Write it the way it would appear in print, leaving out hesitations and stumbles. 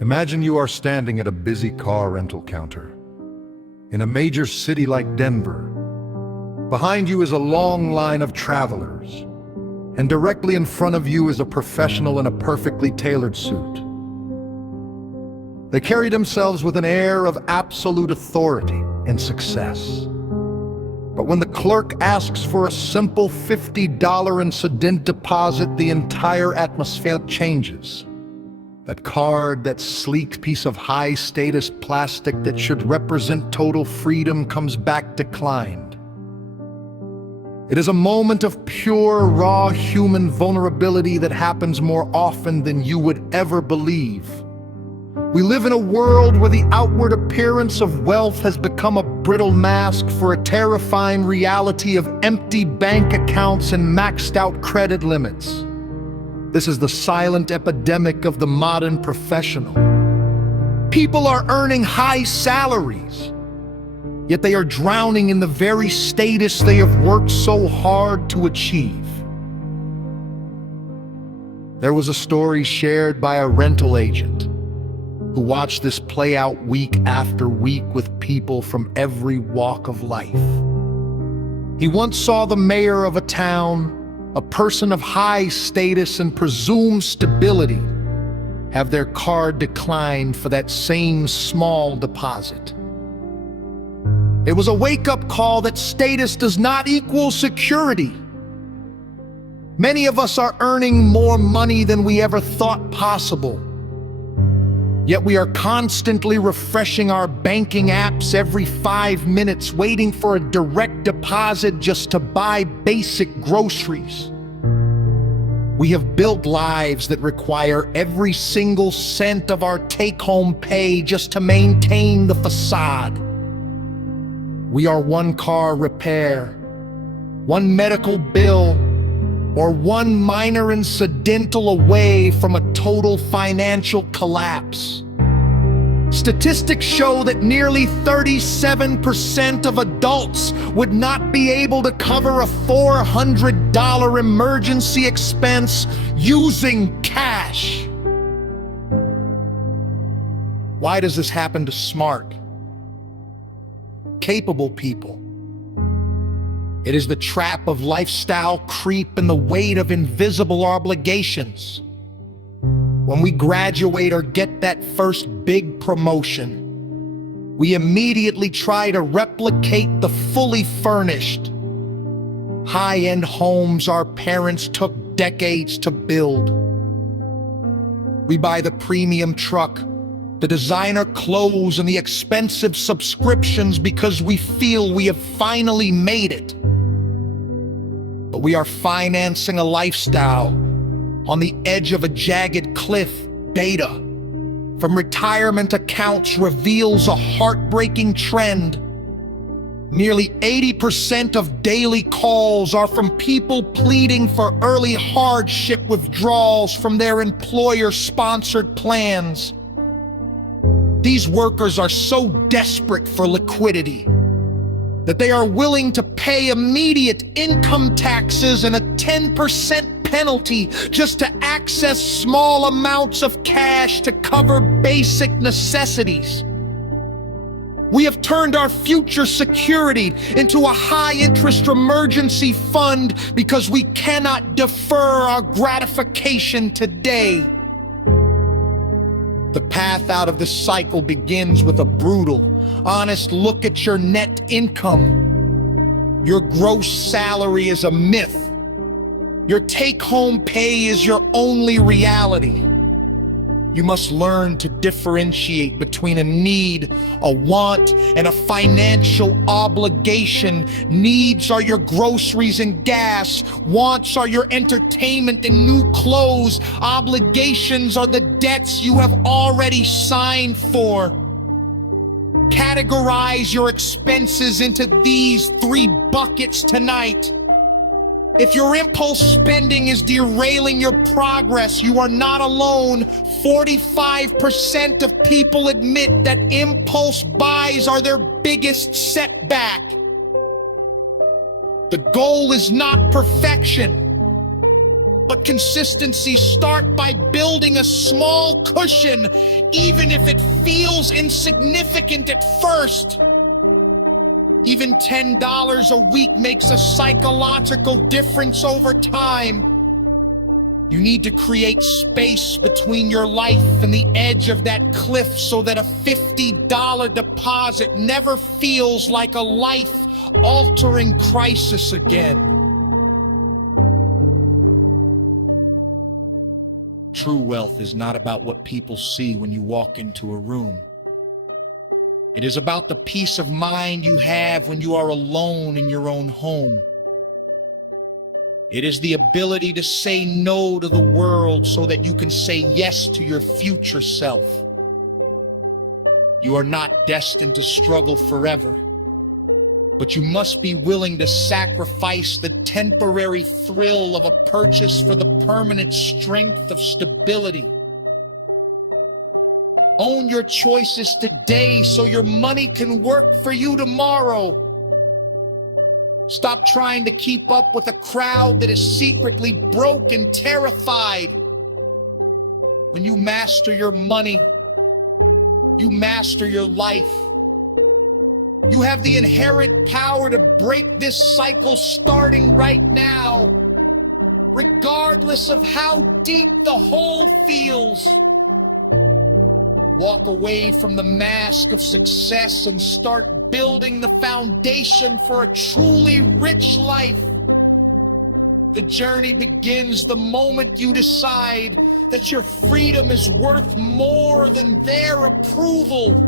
Imagine you are standing at a busy car rental counter in a major city like Denver. Behind you is a long line of travelers, and directly in front of you is a professional in a perfectly tailored suit. They carry themselves with an air of absolute authority and success. But when the clerk asks for a simple $50 incident deposit, the entire atmosphere changes. That card, that sleek piece of high-status plastic that should represent total freedom, comes back declined. It is a moment of pure, raw human vulnerability that happens more often than you would ever believe. We live in a world where the outward appearance of wealth has become a brittle mask for a terrifying reality of empty bank accounts and maxed-out credit limits. This is the silent epidemic of the modern professional. People are earning high salaries, yet they are drowning in the very status they have worked so hard to achieve. There was a story shared by a rental agent who watched this play out week after week with people from every walk of life. He once saw the mayor of a town, a person of high status and presumed stability, have their card declined for that same small deposit. It was a wake-up call that status does not equal security. Many of us are earning more money than we ever thought possible. Yet we are constantly refreshing our banking apps every 5 minutes, waiting for a direct deposit just to buy basic groceries. We have built lives that require every single cent of our take-home pay just to maintain the facade. We are one car repair, one medical bill, or one minor incidental away from a total financial collapse. Statistics show that nearly 37% of adults would not be able to cover a $400 emergency expense using cash. Why does this happen to smart, capable people? It is the trap of lifestyle creep and the weight of invisible obligations. When we graduate or get that first big promotion, we immediately try to replicate the fully furnished, high-end homes our parents took decades to build. We buy the premium truck, the designer clothes, and the expensive subscriptions because we feel we have finally made it. But we are financing a lifestyle on the edge of a jagged cliff. Data from retirement accounts reveals a heartbreaking trend. Nearly 80% of daily calls are from people pleading for early hardship withdrawals from their employer-sponsored plans. These workers are so desperate for liquidity that they are willing to pay immediate income taxes and a 10% penalty just to access small amounts of cash to cover basic necessities. We have turned our future security into a high-interest emergency fund because we cannot defer our gratification today. The path out of this cycle begins with a brutal, honest look at your net income. Your gross salary is a myth. Your take-home pay is your only reality. You must learn to differentiate between a need, a want, and a financial obligation. Needs are your groceries and gas. Wants are your entertainment and new clothes. Obligations are the debts you have already signed for. Categorize your expenses into these 3 buckets tonight. If your impulse spending is derailing your progress, you are not alone. 45% of people admit that impulse buys are their biggest setback. The goal is not perfection. But consistency starts by building a small cushion, even if it feels insignificant at first. Even $10 a week makes a psychological difference over time. You need to create space between your life and the edge of that cliff so that a $50 deposit never feels like a life-altering crisis again. True wealth is not about what people see when you walk into a room. It is about the peace of mind you have when you are alone in your own home. It is the ability to say no to the world so that you can say yes to your future self. You are not destined to struggle forever, but you must be willing to sacrifice the temporary thrill of a purchase for the permanent strength of stability. Own your choices today so your money can work for you tomorrow. Stop trying to keep up with a crowd that is secretly broke and terrified. When you master your money, you master your life. You have the inherent power to break this cycle starting right now, regardless of how deep the hole feels. Walk away from the mask of success and start building the foundation for a truly rich life. The journey begins the moment you decide that your freedom is worth more than their approval.